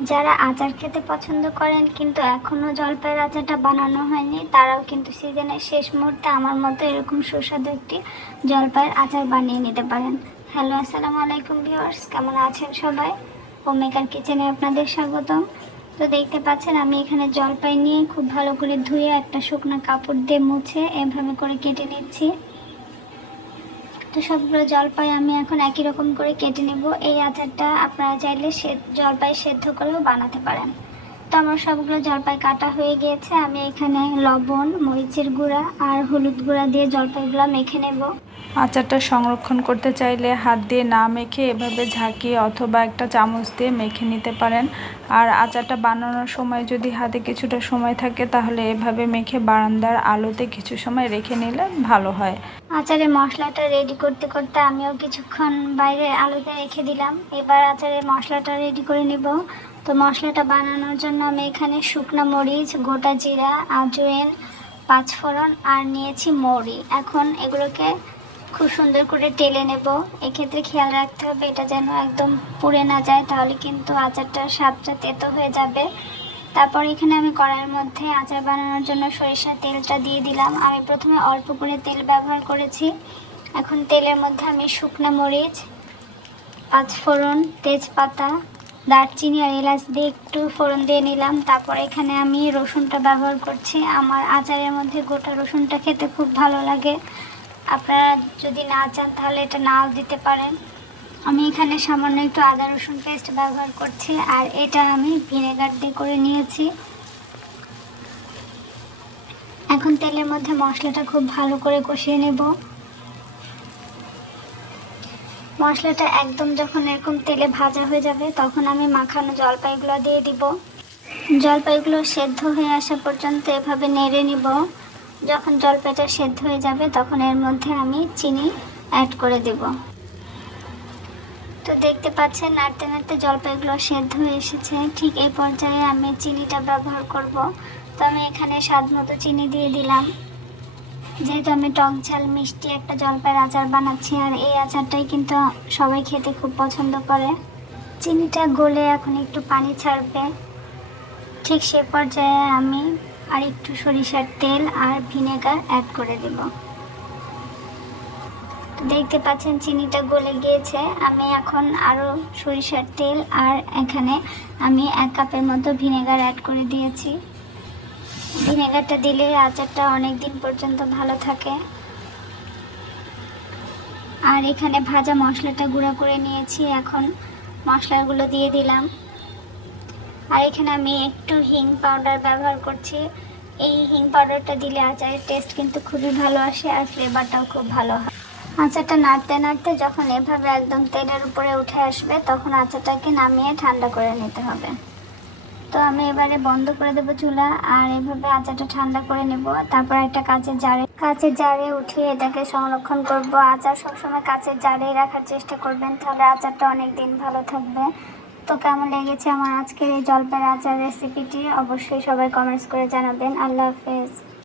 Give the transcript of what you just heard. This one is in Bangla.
যারা আচার খেতে পছন্দ করেন কিন্তু এখনও জলপাইয়ের আচারটা বানানো হয়নি, তারাও কিন্তু সিজনের শেষ মুহূর্তে আমার মতো এরকম সুস্বাদু একটি জলপাইয়ের আচার বানিয়ে নিতে পারেন। হ্যালো, আসসালামু আলাইকুম ভিউয়ার্স, কেমন আছেন সবাই? হোমমেকার কিচেনে আপনাদের স্বাগতম। তো দেখতে পাচ্ছেন আমি এখানে জলপাই নিয়ে খুব ভালো করে ধুয়ে একটা শুকনো কাপড় দিয়ে মুছে এভাবে করে কেটে নিচ্ছি। তো সবগুলো জলপাই আমি এখন একই রকম করে কেটে নেব। এই আচারটা আপনারা চাইলে জলপাই সেদ্ধ করেও বানাতে পারেন। তো আমার সবগুলো জলপাই কাটা হয়ে গিয়েছে। আমি এখানে লবণ, মরিচের গুঁড়া আর হলুদ গুঁড়া দিয়ে জলপাইগুলো মেখে নেব। আচারটা সংরক্ষণ করতে চাইলে হাত দিয়ে না মেখে এভাবে ঝাঁকিয়ে অথবা একটা চামচ দিয়ে মেখে নিতে পারেন। আর আচারটা বানানোর সময় যদি হাতে কিছুটা সময় থাকে তাহলে এভাবে মেখে বারান্দার আলোতে কিছু সময় রেখে নিলে ভালো হয়। আচারের মশলাটা রেডি করতে করতে আমিও কিছুক্ষণ বাইরে আলোতে রেখে দিলাম। এবার আচারের মশলাটা রেডি করে নেব। তো মশলাটা বানানোর জন্য আমি এখানে শুকনো মরিচ, গোটা জিরা, আজওয়াইন, পাঁচফোড়ন আর নিয়েছি মৌরি। এখন এগুলোকে খুব সুন্দর করে টেলে নেব। এক্ষেত্রে খেয়াল রাখতে হবে এটা যেন একদম পুড়ে না যায়, তাহলে কিন্তু আচারটার স্বাদটা তেতো হয়ে যাবে। তারপর এখানে আমি কড়াইয়ের মধ্যে আচার বানানোর জন্য সরিষার তেলটা দিয়ে দিলাম। আমি প্রথমে অল্প করে তেল ব্যবহার করেছি। এখন তেলের মধ্যে আমি শুকনো মরিচ, পাঁচফোড়ন, তেজপাতা, দারচিনি আর এলাচ দিয়ে একটু ফোড়ন দিয়ে নিলাম। তারপর এখানে আমি রসুনটা ব্যবহার করছি। আমার আচারের মধ্যে গোটা রসুনটা খেতে খুব ভালো লাগে। আপনারা যদি না চান তাহলে এটা নাও দিতে পারেন। আমি এখানে সামান্য একটু আদা রসুন পেস্ট ব্যবহার করছি, আর এটা আমি ভিনেগার দিয়ে করে নিয়েছি। এখন তেলের মধ্যে মশলাটা খুব ভালো করে কষিয়ে নেব। মশলাটা একদম যখন এরকম তেলে ভাজা হয়ে যাবে তখন আমি মাখানো জলপাইগুলো দিয়ে দিব। জলপাইগুলো সেদ্ধ হয়ে আসা পর্যন্ত এভাবে নেড়ে নিব। যখন জলপাইটা সেদ্ধ হয়ে যাবে তখন এর মধ্যে আমি চিনি অ্যাড করে দেব। তো দেখতে পাচ্ছেন নাড়তে নাড়তে জলপাইগুলো সেদ্ধ হয়ে এসেছে। ঠিক এই পর্যায়ে আমি চিনিটা ব্যবহার করব। তো আমি এখানে স্বাদ মতো চিনি দিয়ে দিলাম। যেহেতু আমি টক ঝাল মিষ্টি একটা জলপাইয়ের আচার বানাচ্ছি, আর এই আচারটাই কিন্তু সবাই খেতে খুব পছন্দ করে। চিনিটা গলে এখন একটু পানি ছাড়বে। ঠিক সে পর্যায়ে আমি আর একটু সরিষার তেল আর ভিনেগার অ্যাড করে দেব। দেখতে পাচ্ছেন চিনিটা গলে গিয়েছে। আমি এখন আরও সরিষার তেল আর এখানে আমি 1 কাপের মতো ভিনেগার অ্যাড করে দিয়েছি। ভিনেগারটা দিলে আচারটা অনেক দিন পর্যন্ত ভালো থাকে। আর এখানে ভাজা মশলাটা গুঁড়া করে নিয়েছি, এখন মশলাগুলো দিয়ে দিলাম। আর এখানে আমি একটু হিং পাউডার ব্যবহার করছি। এই হিং পাউডারটা দিলে আচারের টেস্ট কিন্তু খুবই ভালো আসে আর ফ্লেভারটাও খুব ভালো হয়। আচারটা নাড়তে নাড়তে যখন এভাবে একদম তেলের উপরে উঠে আসবে তখন আচারটাকে নামিয়ে ঠান্ডা করে নিতে হবে। তো আমি এবারে বন্ধ করে দেবো চুলা, আর এভাবে আচারটা ঠান্ডা করে নেব। তারপর একটা কাচের জারে উঠিয়ে এটাকে সংরক্ষণ করব। আচার সবসময় কাচের জারেই রাখার চেষ্টা করবেন, তাহলে আচারটা অনেক দিন ভালো থাকবে। তো কেমন লেগেছে আমার আজকের এই জলপাইয়ের আচার রেসিপিটি অবশ্যই সবাই কমেন্টস করে জানাবেন। আল্লাহ হাফেজ।